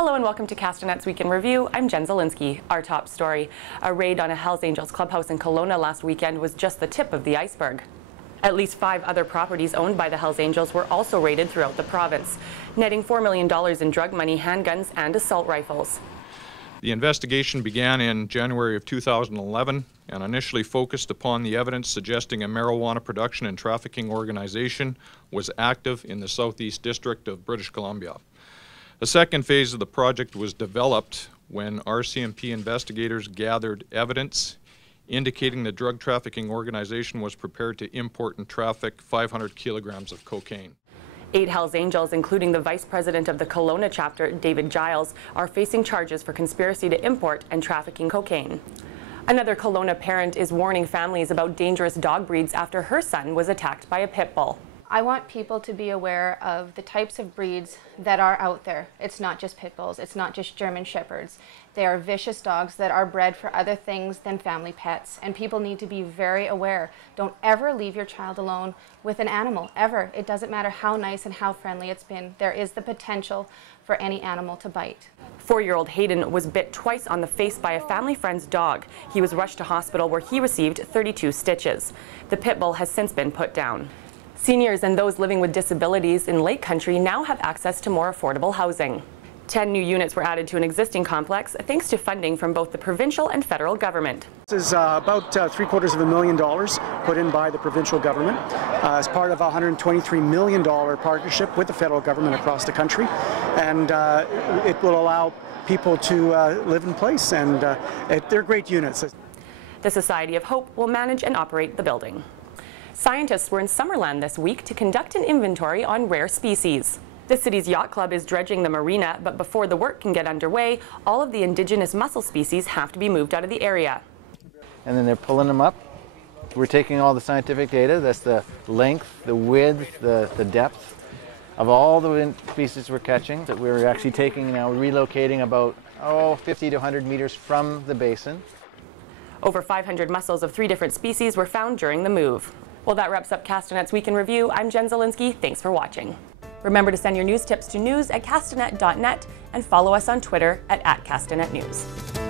Hello and welcome to Castanet's Week in Review. I'm Jen Zielinski. Our top story: a raid on a Hells Angels clubhouse in Kelowna last weekend was just the tip of the iceberg. At least 5 other properties owned by the Hells Angels were also raided throughout the province, netting $4 million in drug money, handguns, and assault rifles. The investigation began in January of 2011 and initially focused upon the evidence suggesting a marijuana production and trafficking organization was active in the Southeast District of British Columbia. A second phase of the project was developed when RCMP investigators gathered evidence indicating the drug trafficking organization was prepared to import and traffic 500 kilograms of cocaine. 8 Hells Angels, including the vice president of the Kelowna chapter, David Giles, are facing charges for conspiracy to import and trafficking cocaine. Another Kelowna parent is warning families about dangerous dog breeds after her son was attacked by a pit bull. I want people to be aware of the types of breeds that are out there. It's not just pit bulls, it's not just German shepherds. They are vicious dogs that are bred for other things than family pets, and people need to be very aware. Don't ever leave your child alone with an animal, ever. It doesn't matter how nice and how friendly it's been. There is the potential for any animal to bite. 4-year-old Hayden was bit twice on the face by a family friend's dog. He was rushed to hospital where he received 32 stitches. The pit bull has since been put down. Seniors and those living with disabilities in Lake Country now have access to more affordable housing. 10 new units were added to an existing complex thanks to funding from both the provincial and federal government. This is about $750,000 put in by the provincial government as part of a $123 million partnership with the federal government across the country, and it will allow people to live in place, and they're great units. The Society of Hope will manage and operate the building. Scientists were in Summerland this week to conduct an inventory on rare species. The city's yacht club is dredging the marina, but before the work can get underway, all of the indigenous mussel species have to be moved out of the area. And then they're pulling them up. We're taking all the scientific data, that's the length, the width, the depth of all the species we're catching. That we're actually taking now, relocating about 50 to 100 meters from the basin. Over 500 mussels of 3 different species were found during the move. Well, that wraps up Castanet's Week in Review. I'm Jen Zielinski. Thanks for watching. Remember to send your news tips to news@castanet.net and follow us on Twitter @CastanetNews.